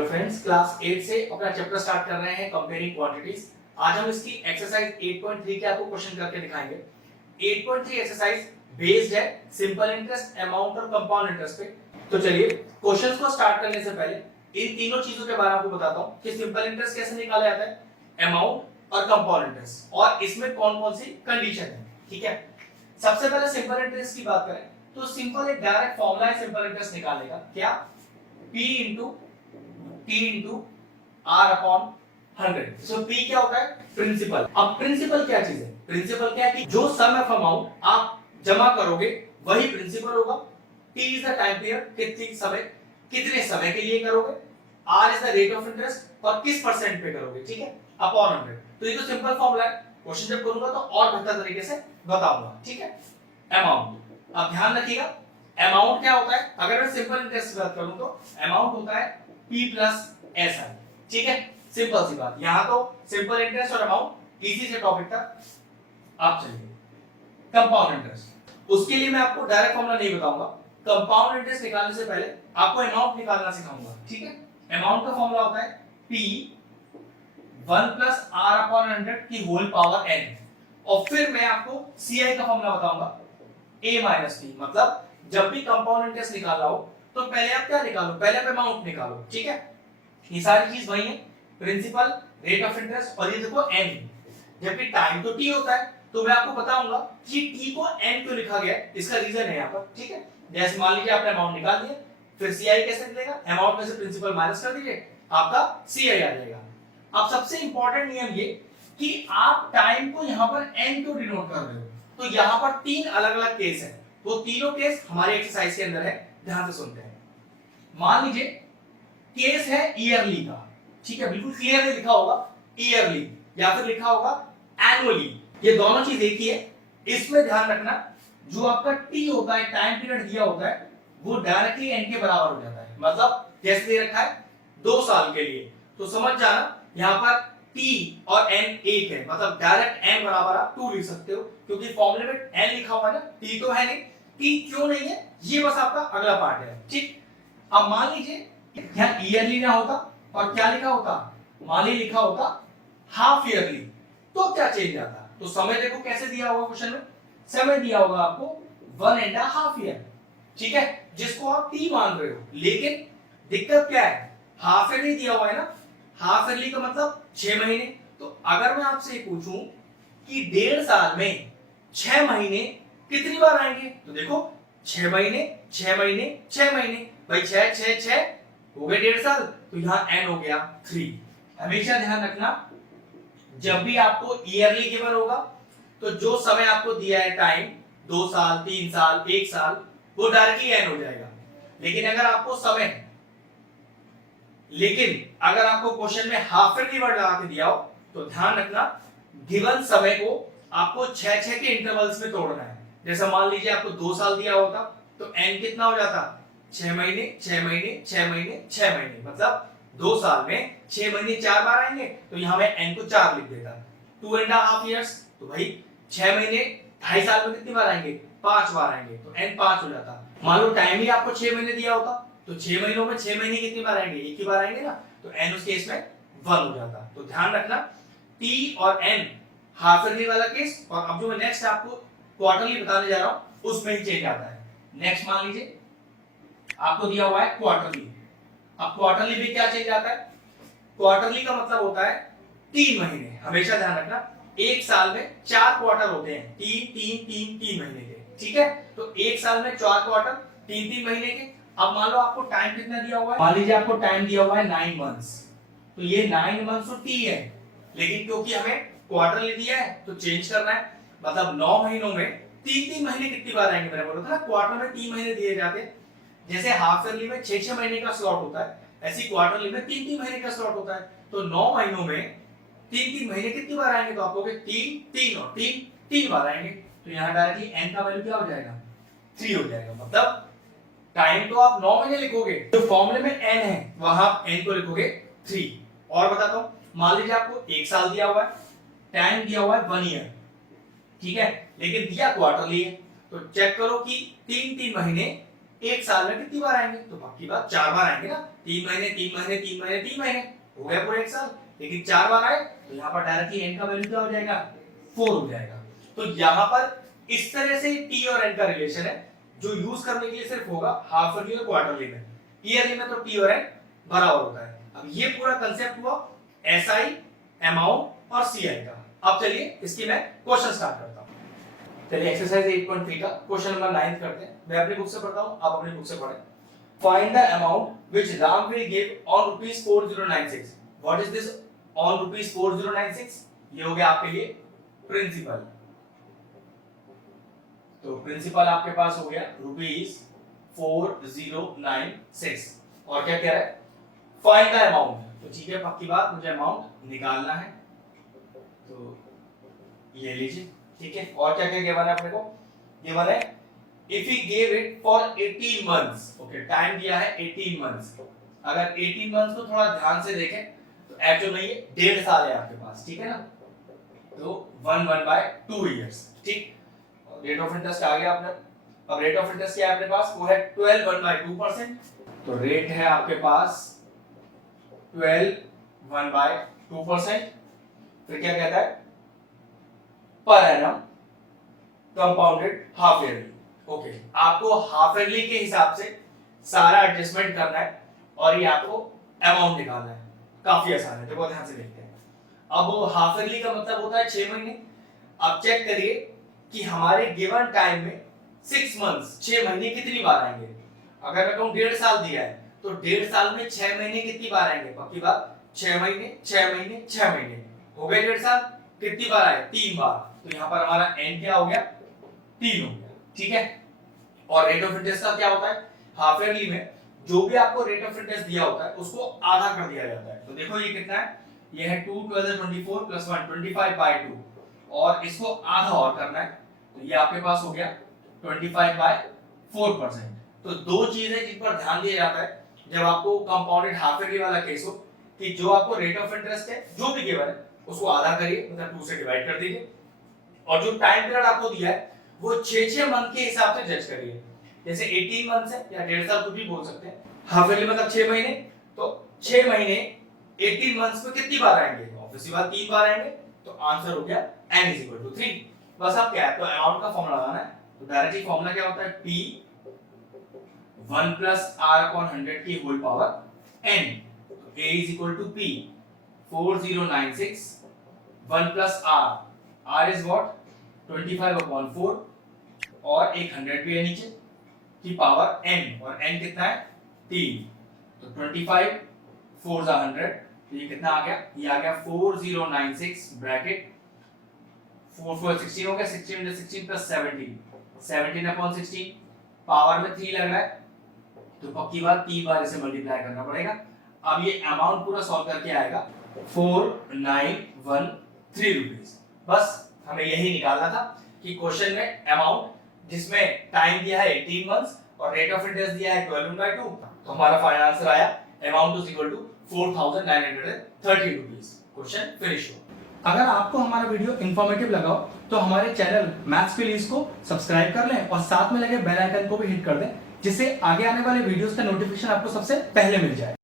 Hello friends, class 8 से अपना chapter start कर रहे हैं कंपेयरिंग क्वांटिटीज। आज हम इसकी एक्सरसाइज 8.3 के आपको क्वेश्चन करके दिखाएंगे। 8.3 एक्सरसाइज बेस्ड है सिंपल इंटरेस्ट, अमाउंट और कंपाउंड इंटरेस्ट पे। तो चलिए क्वेश्चंस को स्टार्ट करने से पहले इन तीनों चीजों के बारे में आपको बताता हूं कि सिंपल इंटरेस्ट कैसे निकाला जाता है, अमाउंट और कंपाउंड इंटरेस्ट, और इसमें कौन-कौन सी कंडीशन है। ठीक है, सबसे पहले सिंपल इंटरेस्ट की बात करें तो सिंपल एक डायरेक्ट फॉर्मूला है सिंपल इंटरेस्ट निकालने का। क्या? P into T into R upon 100। सो P क्या होता है? प्रिंसिपल। अब प्रिंसिपल क्या चीज है? प्रिंसिपल क्या है कि जो सम ऑफ अमाउंट आप जमा करोगे वही प्रिंसिपल होगा। T is the time period, कितने समय के लिए करोगे। R is the rate of interest, और किस परसेंट पे करोगे। ठीक है, अपॉन 100। तो ये तो सिंपल फॉर्मूला है। क्वेश्चन जब करूंगा तो और बेहतर तरीके से बताऊंगा। ठीक है, अमाउंट अब ध्यान रखिएगा, अमाउंट क्या होता है? अगर मैं सिंपल इंटरेस्ट की बात करूं तो अमाउंट होता है P प्लस SI। ठीक है, सिंपल सी बात। यहां तो सिंपल इंटरेस्ट और अमाउंट इजी से टॉपिक था। आप चलिए कंपाउंड इंटरेस्ट, उसके लिए मैं आपको डायरेक्ट फॉर्मूला नहीं बताऊंगा। कंपाउंड इंटरेस्ट निकालने से पहले आपको अमाउंट निकालना सिखाऊंगा। ठीक है, अमाउंट का फॉर्मूला होता है P 1 प्लस R अपॉन 100 की होल पावर n, और फिर मैं आपको CI का फॉर्मूला बताऊंगा A माइनस T। मतलब जब भी कंपाउंड इंटरेस्ट निकालना हो तो पहले आप क्या निकालो? पहले आप अमाउंट निकालो। ठीक है, ये सारी चीज वही है, प्रिंसिपल, रेट ऑफ इंटरेस्ट, और ये देखो n। जबकि टाइम तो t होता है, तो मैं आपको बताऊंगा कि t को n क्यों लिखा गया है, इसका रीजन है यहाँ पर। ठीक है, जैसे मान लीजिए आपने अमाउंट निकाल दिया, फिर CI कैसे निकलेगा? अमाउंट में से प्रिंसिपल माइनस कर दीजिए, आपका CI आ जाएगा। अब सबसे इंपॉर्टेंट नियम ये कि आप टाइम को यहाँ पर n क्यों डिनोट कर रहे हो। तो यहाँ पर तीन अलग अलग केस है, वो तीनों केस हमारे एक्सरसाइज के अंदर है, ध्यान से सुनते हैं। मान लीजिए केस है ईयरली का। ठीक है, बिल्कुल क्लियरली लिखा होगा ईयरली, या फिर लिखा होगा एनुअली, ये दोनों चीज एक ही है। इसमें ध्यान रखना, जो आपका टी होता है, टाइम पीरियड दिया होता है, वो डायरेक्टली एन के बराबर हो जाता है। मतलब जैसे दे रखा है 2 साल के लिए, तो समझ जाना यहाँ पर टी और एन एक है, मतलब डायरेक्ट एन बराबर आप 2 लिख सकते हो, क्योंकि फॉर्मूले में एन लिखा हुआ है ना, टी तो है नहीं। टी क्यों नहीं है, ये बस आपका अगला पार्ट है। ठीक, अब मान लीजिए यहाँ ईयरली ना होता और क्या लिखा होता, मान ली लिखा होता हाफ ईयरली, तो क्या चेंज आता? तो समय देखो कैसे दिया होगा क्वेश्चन में, समय दिया होगा आपको 1.5 ईयर। ठीक है, जिसको आप टी मान रहे हो, लेकिन दिक्कत क्या है, हाफ ईयरली दिया हुआ है ना। हाफ ईयरली का मतलब 6 महीने। तो अगर मैं आपसे पूछूं कि 1.5 साल में 6 महीने कितनी बार आएंगे, तो देखो 6 महीने 6 महीने 6 महीने, भाई 6 6 6 हो गए 1.5 साल, तो यहाँ n हो गया 3। हमेशा ध्यान रखना, जब भी आपको ईयरली गिवन होगा तो जो समय आपको दिया है टाइम, 2 साल 3 साल 1 साल, वो डायरेक्टली n हो जाएगा। लेकिन अगर आपको क्वेश्चन में हाफ ईयरली वर्ड लगा के दिया हो, तो ध्यान रखना गिवन समय को आपको 6 के इंटरवल्स में तोड़ना है। जैसा मान लीजिए आपको 2 साल दिया होता, तो n कितना हो जाता? 6 महीने 6 महीने 6 महीने 6 महीने, मतलब 2 साल में 6 महीने 4 बार आएंगे, तो यहाँ मैं n को 4 लिख देता। 2.5 इयर्स, तो भाई 6 महीने 2.5 साल में कितनी बार आएंगे? 5 बार आएंगे, तो n 5 हो जाता। मान लो टाइम ही आपको 6 महीने दिया होता, तो 6 महीनों में 6 महीने कितनी बार आएंगे? एक ही बार आएंगे ना, तो n उस केस में 1 हो जाता। तो ध्यान रखना t और n हाफ ईयरली वाला केस, और अब जो मैं नेक्स्ट आपको क्वार्टरली बताने जा रहा हूं उसमें ही चेंज आता है। नेक्स्ट मान लीजिए आपको दिया हुआ है क्वार्टरली। अब क्वार्टरली में क्या चेंज आता है? क्वार्टरली का मतलब होता है 3 महीने। हमेशा ध्यान रखना, एक साल में 4 क्वार्टर होते हैं, 3 महीने के। ठीक है, तो एक साल में 4 क्वार्टर 3 महीने के। अब मान लो आपको टाइम कितना दिया हुआ है, मान लीजिए आपको टाइम दिया हुआ है 9 मंथ्स, तो ये 9 मंथ्स तो टी है, लेकिन क्योंकि हमें क्वार्टरली दिया है तो चेंज करना है। मतलब 9 महीनों में 3 महीने कितनी बार आएंगे? मैंने बोला था ना क्वार्टर में 3 महीने दिए जाते हैं। जैसे हाफ ईयरली में 6 महीने का स्लॉट होता है, ऐसी क्वार्टरली में 3 महीने का स्लॉट होता है। तो 9 महीनों में 3 महीने कितनी बार आएंगे? तो आप कहोगे 3 और 3 बार आएंगे, तो यहाँ डायरेक्टली n का वैल्यू क्या हो जाएगा? 3 हो जाएगा। मतलब टाइम तो आप 9 महीने लिखोगे, जो फॉर्मूले में n है वहां आप n को लिखोगे 3। और बताता हूं, मान लीजिए आपको 1 साल दिया हुआ है, टाइम दिया हुआ है 1 ईयर, ठीक है, लेकिन दिया क्वार्टरली है, तो चेक करो कि 3 महीने एक साल में कितनी बार आएंगे? तो पक्की बात 4 बार आएंगे ना, 3 महीने 3 महीने 3 महीने 3 महीने, हो गया पूरा एक साल। लेकिन 4 बार आए तो यहाँ पर डायरेक्टली n का वैल्यू क्या हो जाएगा? 4 हो जाएगा। तो यहाँ पर इस तरह से t और n का रिलेशन है जो यूज करने के लिए सिर्फ होगा हाफ ईयरली और क्वार्टरली में। ईयरली में तो t और n बराबर होता है। अब ये पूरा कंसेप्ट हुआ SI, अमाउंट और CI का। अब चलिए इसकी मैं क्वेश्चन स्टार्ट करता हूं। चलिए एक्सरसाइज 8.3 का क्वेश्चन नंबर 9 करते हैं। मैं अपनी बुक से पढ़ता हूं, आप अपनी बुक से पढ़ें। Find the amount which Ram will give on rupees 4096। What is this on rupees 4096? ये हो गया आपके लिए प्रिंसिपल। तो प्रिंसिपल आपके पास हो गया रुपीस 4096। और क्या कह रहा है? Find the amount. तो ठीक है, पक्की बात, मुझे अमाउंट निकालना है। तो ये लीजिए, ठीक है। और क्या क्या गिवन है अपने को? गिवन है if he give it for 18 months. Okay, time दिया है 18 मंथ्स। अगर 18 मंथ्स को थोड़ा ध्यान से देखें तो एक्चुअल में ये 1.5 साल है आपके पास, ठीक है ना। तो 1/2 इयर्स, ठीक। रेट ऑफ इंटरेस्ट आ गया अपने। अब रेट ऑफ इंटरेस्ट क्या है अपने पास? वो है 12 1/2%। तो रेट है आपके पास 12 1/2%। फिर क्या कहता है? Per annum compounded half yearly. Okay, आपको हाफ ईयरली के हिसाब से सारा एडजस्टमेंट करना है और ये आपको अमाउंट निकालना है। काफी आसान है, देखो ध्यान से देखते हैं। अब हाफ ईयरली का मतलब होता है 6 महीने। अब चेक करिए कि हमारे गिवन टाइम में 6 मंथ्स, 6 महीने कितनी बार आएंगे? अगर मैं कहूं 1.5 साल दिया है तो 1.5 साल में 6 महीने कितनी बार आएंगे? पक्की बात 6 महीने 6 महीने 6 महीने, हो गए 1.5 साल। कितनी बार आए? 3 बार। तो यहाँ पर हमारा n क्या हो गया? 3 हो गया, ठीक है। और रेट ऑफ इंटरेस्ट का क्या होता है? हाफ ईयरली में जो भी आपको रेट ऑफ इंटरेस्ट दिया होता है उसको आधा कर दिया जाता है। तो देखो ये कितना है? ये है 2 12 24 प्लस 1 25/2 और इसको आधा और करना है। तो ये आपके पास हो गया 25/4%। तो दो चीजें जिन पर ध्यान दिया जाता है जब आपको कंपाउंडेड हाफ ईयरली वाला केस हो कि जो आपको रेट ऑफ इंटरेस्ट है जो भी गिवन है उसको आधा करिए, मतलब 2 से डिवाइड कर दीजिए। और जो टाइम पीरियड आपको दिया है वो 6 मंथ के हिसाब से जज करिए। जैसे 18 मंथ्स है या 1.5 साल कुछ भी बोल सकते हैं। हाफ ईयरली मतलब 6 महीने, तो 6 महीने 18 मंथ्स में कितनी बार आएंगे? ऑब्वियसली बात 3 बार आएंगे। तो आंसर हो गया n = 3। बस अब क्या है? तो अमाउंट का फॉर्मूला लगाना है। तो डायरेक्टली फॉर्मूला क्या होता है? p 1 + r/100 की होल पावर n। तो a = p 4096 1 + r is what? 25/4 और एक 100 भी है नीचे की पावर n, और n कितना है? 3। तो 25 4 100, तो ये कितना आ गया? ये आ गया 4096 ब्रैकेट 4 4 16 हो गया, 16 × 16 + 17 17/16 पावर में 3 लग रहा है। तो पक्की बात 3 बार इसे मल्टीप्लाई करना पड़ेगा। अब ये अमाउंट पूरा सॉल्व करके आएगा 4913 रुपीस। बस हमें यही निकालना था कि क्वेश्चन में अमाउंट जिसमें टाइम दिया है 18 मंथ्स और रेट ऑफ इंटरेस्ट दिया है 12/2, तो हमारा फाइनल आंसर आया amount is equal to 4930 rupees. Question finish हो। अगर आपको हमारा वीडियो इंफॉर्मेटिव लगा हो तो हमारे चैनल मैथ्स प्लीज को सब्सक्राइब कर लें और साथ में लगे बेल आइकन को भी हिट कर दें, जिससे आगे आने वाले वीडियोस का नोटिफिकेशन आपको सबसे पहले मिल जाए।